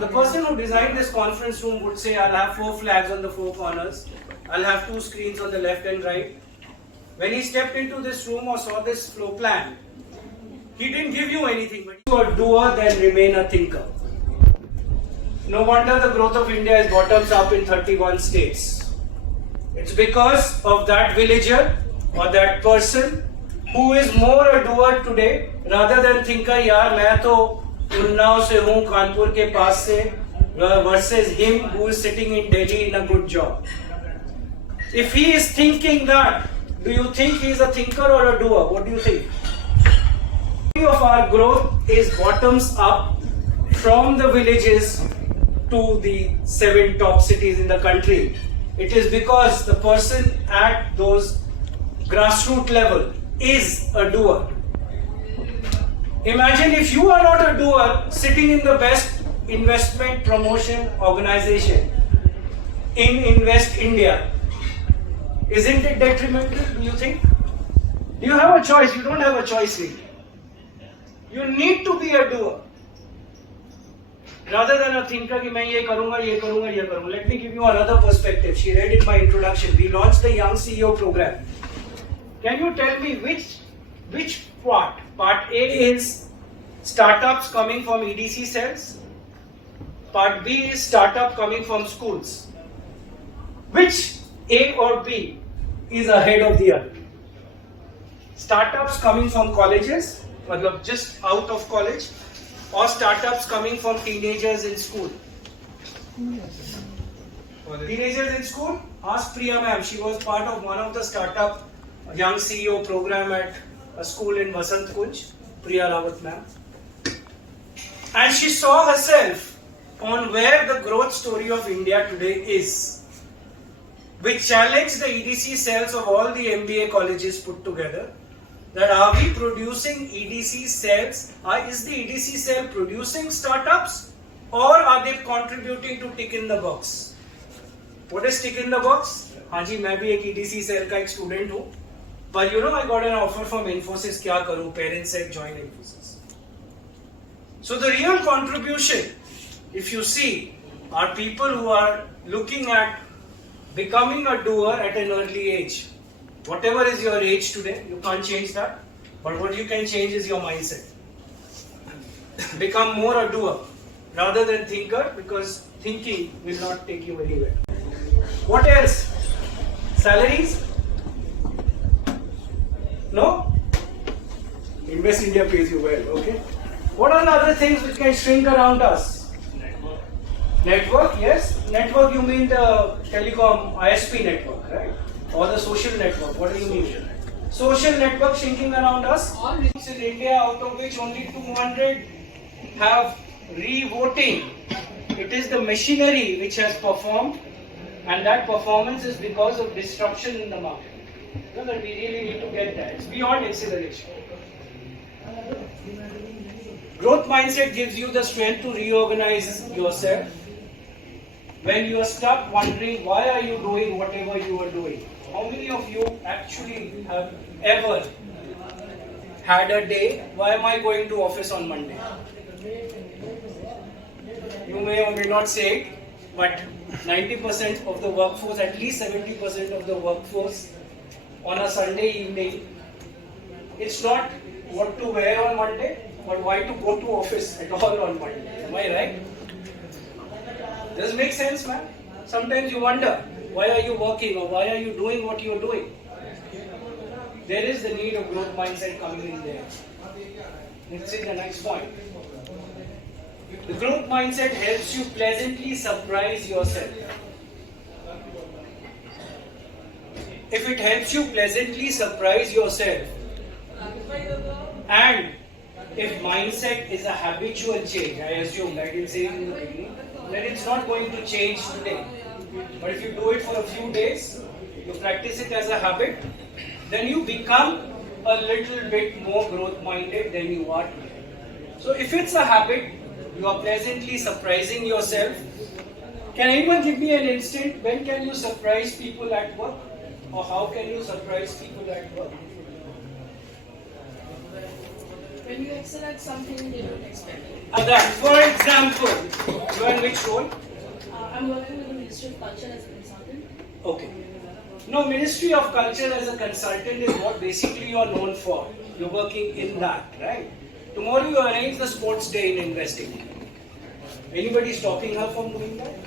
The person who designed this conference room would say, I'll have 4 flags on the 4 corners, I'll have 2 screens on the left and right. When he stepped into this room or saw this flow plan, he didn't give you anything, but you are a doer, then remain a thinker. No wonder the growth of India is bottoms up in 31 states. It's because of that villager or that person who is more a doer today rather than thinker, yaar, main to Unnao se hoon, Kanpur ke paas se, versus him who is sitting in Delhi in a good job. If he is thinking that, do you think he is a thinker or a doer? What do you think? The story of our growth is bottoms up from the villages to the 7 top cities in the country. It is because the person at those grassroots level is a doer. Imagine if you are not a doer sitting in the best investment promotion organization in Invest India. Isn't it detrimental, do you think? Do you have a choice? You don't have a choice really. You need to be a doer. Rather than a thinker, कि मैं ये करूँगा, ये करूँगा, ये करूँगा. Let me give you another perspective. She read in my introduction. We launched the Young CEO program. Can you tell me which part? Part A is startups coming from EDC cells. Part B is startup coming from schools. Which A or B is ahead of the other? Startups coming from colleges, मतलब just out of college, or startups coming from teenagers in school? Teenagers in school? Ask Priya ma'am. She was part of one of the startup Young CEO program at a school in Vasant Kunj, Priya Rawat ma'am. And she saw herself on where the growth story of India today is, which challenged the EDC cells of all the MBA colleges put together. That are we producing EDC cells? Is the EDC cell producing startups, or are they contributing to tick in the box? What is tick in the box? हाँ जी, मैं भी एक EDC cell का एक student हूँ. But you know, I got an offer from Infosys. क्या करूँ? Parents said join Infosys. So the real contribution, if you see, are people who are looking at becoming a doer at an early age. Whatever is your age today, you can't change that. But what you can change is your mindset. Become more a doer rather than thinker, because thinking will not take you anywhere. What else? Salaries? No? Invest India pays you well, okay? What are the other things which can shrink around us? Network, yes. Network, you mean the telecom ISP network, right? Or the social network. What do you mean? Social network shrinking around us. All regions in India, out of which only 200 have re-voting. It is the machinery which has performed, and that performance is because of disruption in the market. You know that we really need to get that. It's beyond acceleration. Growth mindset gives you the strength to reorganize yourself when you are stuck wondering why are you doing whatever you are doing. How many of you actually have ever had a day, why am I going to office on Monday? You may or may not say it, but 90% of the workforce, at least 70% of the workforce on a Sunday evening, it's not what to wear on Monday, but why to go to office at all on Monday. Am I right? Does it make sense, man? Sometimes you wonder, why are you working or why are you doing what you're doing? There is the need of growth mindset coming in there. Let's see the next point. The growth mindset helps you pleasantly surprise yourself. If it helps you pleasantly surprise yourself, and if mindset is a habitual change, I assume that is saying in the beginning, then it's not going to change today. But if you do it for a few days, you practice it as a habit, then you become a little bit more growth-minded than you are today. So if it's a habit, you are pleasantly surprising yourself. Can anyone give me an instant? When can you surprise people at work? Or how can you surprise people at work? when you excel at something they don't expect. That, for example, you are in which role? I'm working with the Ministry of Culture as a consultant. Okay. No, Ministry of Culture as a consultant is what basically you are known for. You're working in that, right? Tomorrow you arrange the sports day in investing. Anybody stopping her from doing that?